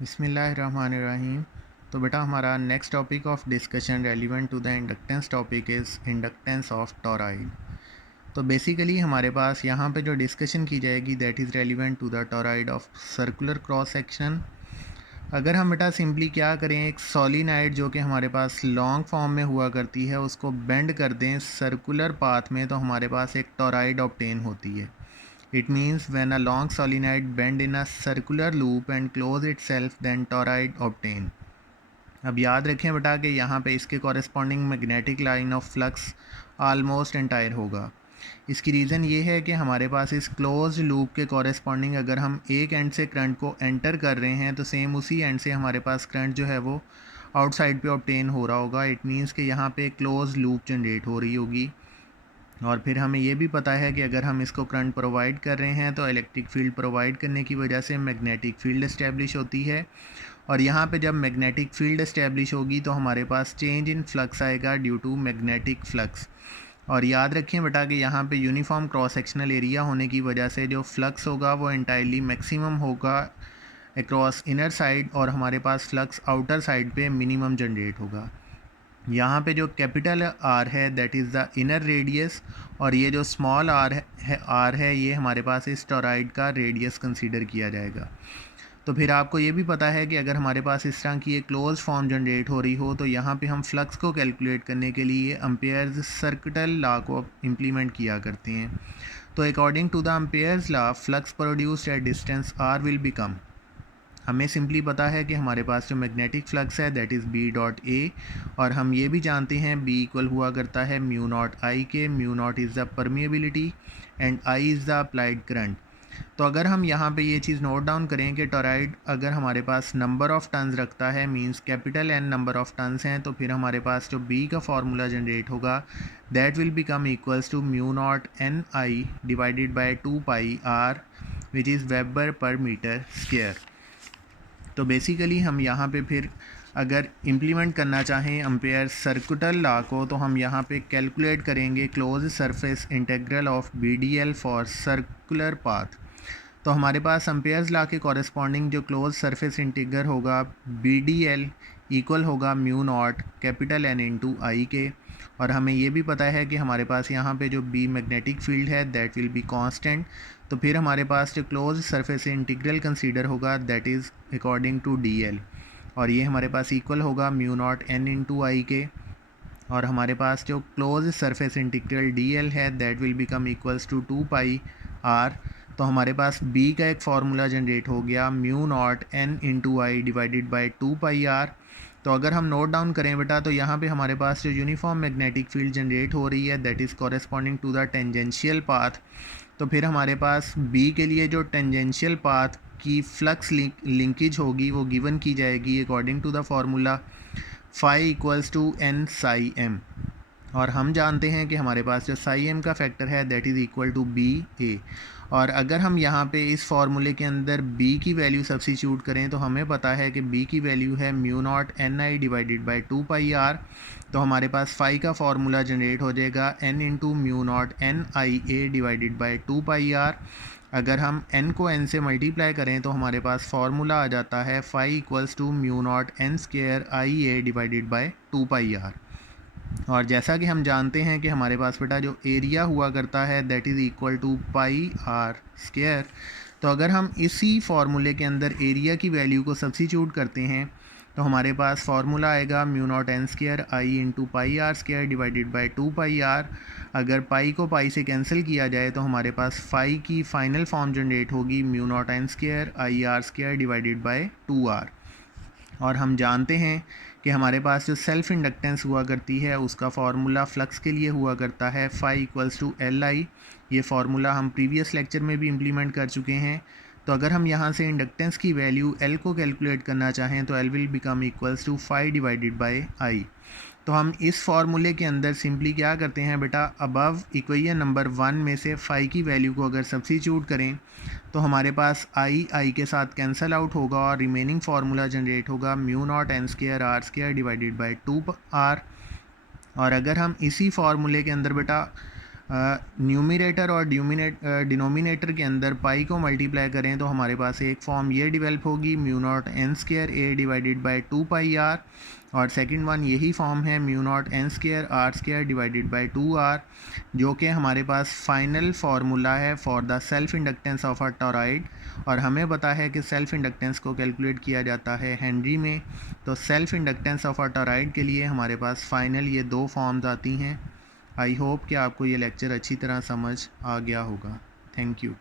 बिस्मिल्लाहिर्रहमानिर्रहीम। तो बेटा हमारा next topic of discussion relevant to the inductance topic is inductance of toroid. तो बेसिकली हमारे पास यहाँ पे जो डिस्कशन की जाएगी that is relevant to the toroid of circular cross section. अगर हम बेटा सिंपली क्या करें, एक सॉलिनाइड जो कि हमारे पास लॉन्ग फॉर्म में हुआ करती है उसको बेंड कर दें सर्कुलर पाथ में, तो हमारे पास एक टोराइड ऑब्टेन होती है। It means when a long solenoid bend in a circular loop and close itself, then toroid obtain। अब याद रखें बेटा कि यहाँ पे इसके corresponding magnetic line of flux almost entire होगा। इसकी रीज़न ये है कि हमारे पास इस क्लोज लूप के कॉरेस्पॉन्डिंग अगर हम एक एंड से करंट को एंटर कर रहे हैं तो सेम उसी एंड से हमारे पास करंट जो है वो आउटसाइड पे ऑब्टेन हो रहा होगा। इट मीन्स कि यहाँ पे क्लोज लूप जनरेट हो रही होगी। और फिर हमें ये भी पता है कि अगर हम इसको करंट प्रोवाइड कर रहे हैं तो इलेक्ट्रिक फील्ड प्रोवाइड करने की वजह से मैग्नेटिक फील्ड इस्टेब्लिश होती है। और यहाँ पे जब मैग्नेटिक फील्ड इस्टेब्लिश होगी तो हमारे पास चेंज इन फ्लक्स आएगा ड्यू टू मैग्नेटिक फ्लक्स। और याद रखें बेटा कि यहाँ पे यूनिफॉर्म क्रॉस सेक्शनल एरिया होने की वजह से जो फ्लक्स होगा वो एंटायरली मैक्सिमम होगा अक्रॉस इनर साइड, और हमारे पास फ्लक्स आउटर साइड पे मिनिमम जनरेट होगा। यहाँ पे जो कैपिटल आर है that is the inner radius, और ये जो स्मॉल आर है ये हमारे पास इस टोराइड का रेडियस कंसीडर किया जाएगा। तो फिर आपको ये भी पता है कि अगर हमारे पास इस तरह की एक क्लोज फॉर्म जनरेट हो रही हो तो यहाँ पे हम फ्लक्स को कैलकुलेट करने के लिए अम्पेयर्स सर्किटल लॉ को इम्प्लीमेंट किया करते हैं। तो according to the Ampere's law flux produced at distance r will become, हमें सिंपली पता है कि हमारे पास जो मैग्नेटिक फ्लक्स है that is B dot A, और हम ये भी जानते हैं बी इक्वल हुआ करता है म्यू नॉट आई के। Mu naught is the permeability and I is the applied current. तो अगर हम यहाँ पे ये चीज़ नोट डाउन करें कि टोराइड अगर हमारे पास नंबर ऑफ़ टन्स रखता है means capital N number of turns हैं, तो फिर हमारे पास जो बी का फार्मूला जनरेट होगा that will become equals to mu naught N I divided by 2 pi r which is weber per metre square. तो बेसिकली हम यहाँ पे फिर अगर इम्प्लीमेंट करना चाहें अम्पेयर सर्कुटल लॉ को तो हम यहाँ पे कैलकुलेट करेंगे close surface integral of B D L for circular path. तो हमारे पास अम्पेयर्स लॉ के कॉरेस्पॉन्डिंग जो क्लोज सरफेस इंटीग्रल होगा बी डी एल इक्वल होगा mu naught capital N into I के। और हमें ये भी पता है कि हमारे पास यहाँ पे जो बी मैग्नेटिक फील्ड है दैट विल बी कांस्टेंट। तो फिर हमारे पास जो क्लोज सरफेस इंटीग्रल कंसीडर होगा that is according to D L, और ये हमारे पास इक्वल होगा mu naught N into I के। और हमारे पास जो close surface integral D L है that will become equals to 2 pi are. तो हमारे पास बी का एक फार्मूला जनरेट हो गया mu naught N into I divided by 2 pi are. तो अगर हम नोट डाउन करें बेटा तो यहाँ पे हमारे पास जो यूनिफॉर्म मैग्नेटिक फील्ड जनरेट हो रही है that is corresponding to the tangential path. तो फिर हमारे पास बी के लिए जो टेंजेंशियल पाथ की फ्लक्स लिंकेज होगी वो गिवन की जाएगी according to the formula phi equals to N psi M. और हम जानते हैं कि हमारे पास जो साई एम का फैक्टर है that is equal to B A. और अगर हम यहाँ पे इस फार्मूले के अंदर b की वैल्यू सब्सिट्यूट करें तो हमें पता है कि b की वैल्यू है mu naught N I divided by 2 pi are. तो हमारे पास फाई का फार्मूला जनरेट हो जाएगा n into mu naught N I A divided by 2 pi r. अगर हम n को n से मल्टीप्लाई करें तो हमारे पास फार्मूला आ जाता है phi equals to mu naught N square I A divided by 2 pi r. और जैसा कि हम जानते हैं कि हमारे पास बेटा जो एरिया हुआ करता है that is equal to pi r square. तो अगर हम इसी फार्मूले के अंदर एरिया की वैल्यू को सब्सिट्यूट करते हैं तो हमारे पास फार्मूला आएगा mu naught N square I into pi r square divided by 2 pi r. अगर पाई को पाई से कैंसिल किया जाए तो हमारे पास फाई की फ़ाइनल फॉर्म जनरेट होगी mu naught N square I r square divided by 2 r. और हम जानते हैं कि हमारे पास जो सेल्फ इंडक्टेंस हुआ करती है उसका फार्मूला फ्लक्स के लिए हुआ करता है phi equals to L I. ये फार्मूला हम प्रीवियस लेक्चर में भी इम्प्लीमेंट कर चुके हैं। तो अगर हम यहाँ से इंडक्टेंस की वैल्यू एल को कैलकुलेट करना चाहें तो L will become equals to phi divided by I. तो हम इस फार्मूले के अंदर सिंपली क्या करते हैं बेटा, अबव इक्वेशन नंबर 1 में से फाई की वैल्यू को अगर सब्सिट्यूट करें तो हमारे पास आई के साथ कैंसल आउट होगा और रिमेनिंग फार्मूला जनरेट होगा mu naught N square r square divided by 2 r. और अगर हम इसी फार्मूले के अंदर बेटा न्यूमिनेटर और डिनोमिनेटर के अंदर पाई को मल्टीप्लाई करें तो हमारे पास एक फॉर्म ये डेवलप होगी mu naught N square A divided by 2 pi r, और सेकंड वन यही फॉर्म है mu naught N square r square divided by 2 r, जो कि हमारे पास फाइनल फार्मूला है for the self inductance of a toroid. और हमें पता है कि सेल्फ इंडक्टेंस को कैलकुलेट किया जाता है हेनरी में। तो self inductance of a toroid के लिए हमारे पास फाइनल ये दो फॉर्म्स आती हैं। आई होप कि आपको ये लेक्चर अच्छी तरह समझ आ गया होगा। Thank you.